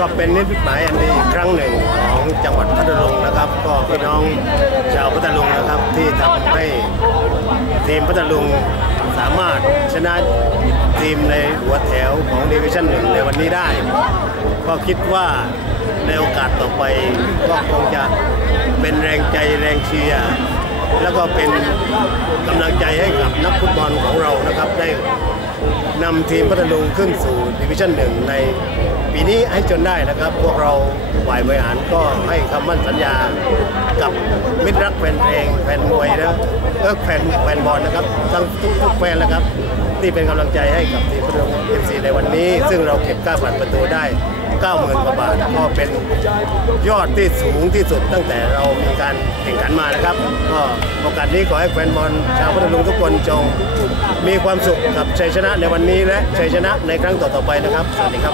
ก็เป็นนิมิตหมายอันดีอีกครั้งหนึ่งของจังหวัดพัทลุงนะครับ ก็พี่น้องชาวพัทลุงนะครับที่ทำให้ทีมพัทลุงสามารถชนะทีมในหัวแถวของดิวิชั่นหนึ่งในวันนี้ได้ ก็คิดว่าในโอกาสต่อไปก็คงจะเป็นแรงใจแรงเชียร์แล้วก็เป็นกำลังใจให้กับนักฟุตบอลของเรานะครับได้ นำทีมพัทลุงขึ้นสู่ดิวิชั่นหนึ่งในปีนี้ให้จนได้นะครับ พวกเราฝ่ายบริหารก็ให้คำมั่นสัญญากับมิตรรักแฟนเพลงแฟนมวยนะเออแฟนแฟนบอลนะครับทั้งทุกแฟนนะครับ ที่เป็นกำลังใจให้กับทีมพัทลุง นี้ซึ่งเราเก็บค่าผ่านประตูได้ 90,000กว่าบาทก็เป็นยอดที่สูงที่สุดตั้งแต่เรามีการแข่งขันมานะครับ ก็โอกาสนี้ขอให้แฟนบอลชาวพัทลุงทุกคนจงมีความสุขกับชัยชนะในวันนี้และชัยชนะในครั้งต่อๆไปนะครับ สวัสดีครับ